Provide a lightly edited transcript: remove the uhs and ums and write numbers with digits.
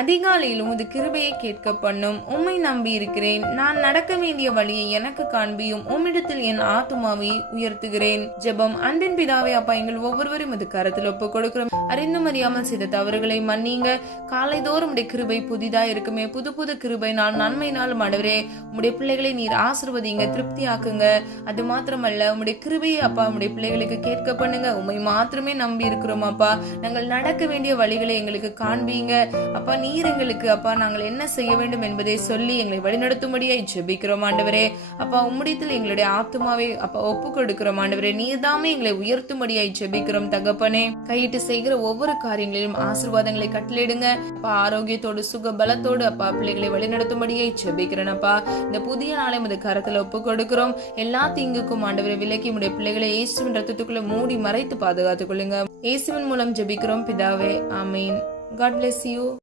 அதிகாலையில் உமது கிருபையை கேட்க பண்ணும். உம்மை நம்பி இருக்கிறேன். நான் நடக்க வேண்டிய வழியை எனக்கு காண்பியும். உம்மிடத்தில் என் ஆத்துமாவை உயர்த்துகிறேன். ஜெபம். அன்பின் பிதாவே, அப்பா, எங்கள் ஒவ்வொருவரும் இது கரத்தில் ஒப்பு கொடுக்கிறோம். அறிந்தும் அறியாமல் செய்த தவறுகளை மன்னிங்க. காலைதோறும் உடைய கிருபை புதிதா இருக்குமே. புது புது கிருபை நான் நன்மையினாலும் ஆண்டவரே, உம்முடைய பிள்ளைகளை நீர் ஆசீர்வதிங்க, திருப்தி ஆக்குங்க. அது மாத்திரமல்ல, உம்முடைய கிருபையை அப்பா உம்முடைய பிள்ளைகளுக்கு கேட்க பண்ணுங்க. உம்மை மாத்திரமே நம்பி இருக்கிறோம் அப்பா. நாங்கள் நடக்க வேண்டிய வழிகளை எங்களுக்கு காண்பீங்க அப்பா. நீர் எங்களுக்கு அப்பா நாங்கள் என்ன செய்ய வேண்டும் என்பதை சொல்லி எங்களை வழிநடத்தும்படியாய் ஜெபிக்கிறோம் ஆண்டவரே. அப்பா, உம்முடையத்தில் எங்களுடைய ஆத்துமாவை அப்பா ஒப்பு கொடுக்கிறோம் ஆண்டவரே. நீர்தாமே எங்களை உயர்த்தும்படியாய் ஜெபிக்கிறோம் தகப்பனே. கையிட்டு செய்கிற ஒவ்வொரு காரியங்களிலும் ஆசீர்வாதங்களை கட்டளையிடுங்க அப்பா. ஆரோக்கியத்தோடு சுக பலத்தோடு அப்பா பிள்ளைகளை வழிநடத்தும்படியாய் ஜெபிக்கிறேன் அப்பா. இந்த புதிய நாளை உமது கரத்துல ஒப்பு கொடுக்கிறோம். எல்லா தீங்குக்கும் ஆண்டவரை விலக்கி உடைய பிள்ளைகளை இயேசுவின் ரத்தத்துக்குள்ள மூடி மறைத்து பாதுகாத்துக் கொள்ளுங்க. இயேசுவின் மூலம் ஜெபிக்கிறோம் பிதாவே, ஆமீன். God bless you.